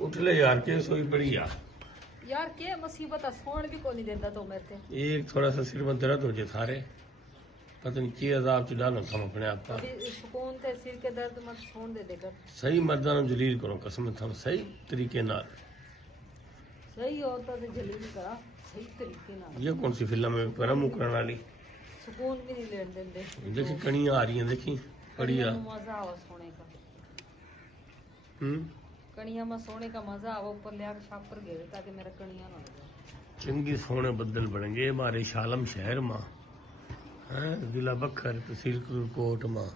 उठ ले यार के सोई पड़ी यार के मुसीबत है, सोन भी को नहीं देता तो मेरे ते। एक थोड़ा सा सिर में दर्द हो जाए सारे, पता नहीं की अजाब च डालो हम अपने आप का। कभी सुकून ते सिर के दर्द मत सोन दे देकर। सही मर्दा नु जलील करो कसम थम सही तरीके नाल। सही औरत ते जलील करा सही तरीके नाल। ये कौन सी फिल्म है पर मुकरण वाली? सुकून भी नहीं लेने देंदे। देखी कणियां आ रही हैं, देखी बढ़िया। मजा आवा सोने का। हम्म, कणिया में सोने का मजा आवा, ऊपर ले आकर छापर घेरे ताकि मेरा कणिया ना हो जाए। चंगी सोने बदल बढ़ेंगे हमारे शालम शहर में है, जिला बखर तहसील कोट में।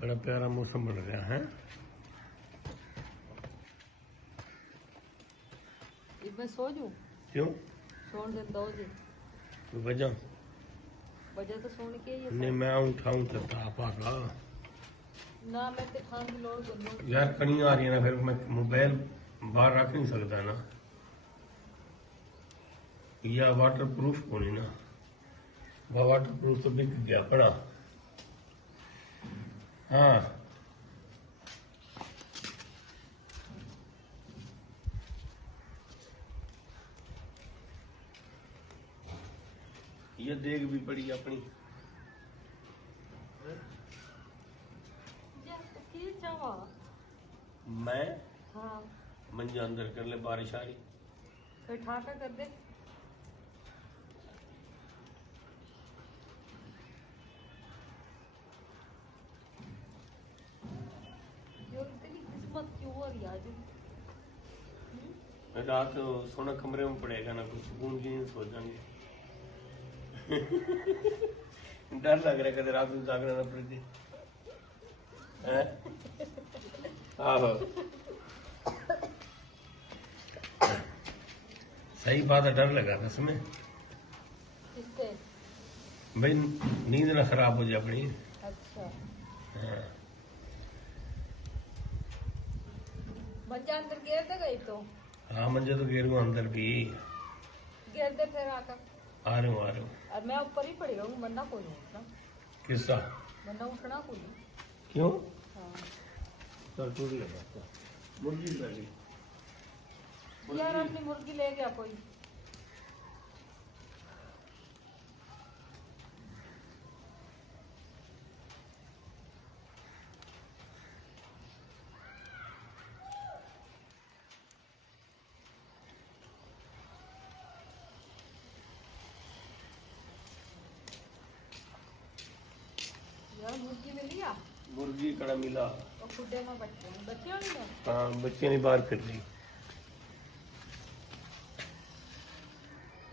बड़ा प्यारा मौसम बन गया है। मैं सो जू क्यों? सोन दे दो जी कोई वजह? वजह तो सोने की है नहीं मैं उठाऊं तो तापागा ना, मैं ते खान की लोड़ कर यार। कणियां आ रही है ना, फिर मैं मोबाइल बाहर रख नहीं सकता ना, या वाटर प्रूफ को नहीं ना, वाटर प्रूफ तो बिक गया पड़ा। हाँ ये देख भी पड़ी अपनी। की चावा मैं हाँ मंजा अंदर कर ले, बारिश आ रही। फिर ठाका कर दे। तेरी किस्मत क्यों हो रही आज? रात सोना कमरे में पड़ेगा ना, कुछ सुकून की नहीं सो जाएंगे। डर लग रहा है कदे रात में जागना ना पड़ जाए। आहो सही बात है, डर लगा था इसमें किससे? भाई नींद ना खराब हो जाए अपनी। अच्छा हाँ। मंजा अंदर गिर दे गई तो? हाँ मंजे तो गिर अंदर भी। गिर दे फिर आकर। आ रहा हूँ आ रहा हूँ। और मैं ऊपर ही पड़ी रहूँ, मरना कोई नहीं उठना। किसका? मरना उठना कोई नहीं। क्यों? हाँ चल टूट लगा मुर्गी लगी। यार अपनी मुर्गी ले गया कोई। यार मुर्गी मिली आ? मुर्गी कड़ा मिला। और खुडे में बच्चे बच्चे होंगे। हाँ बच्चे नहीं बाहर फिर रही।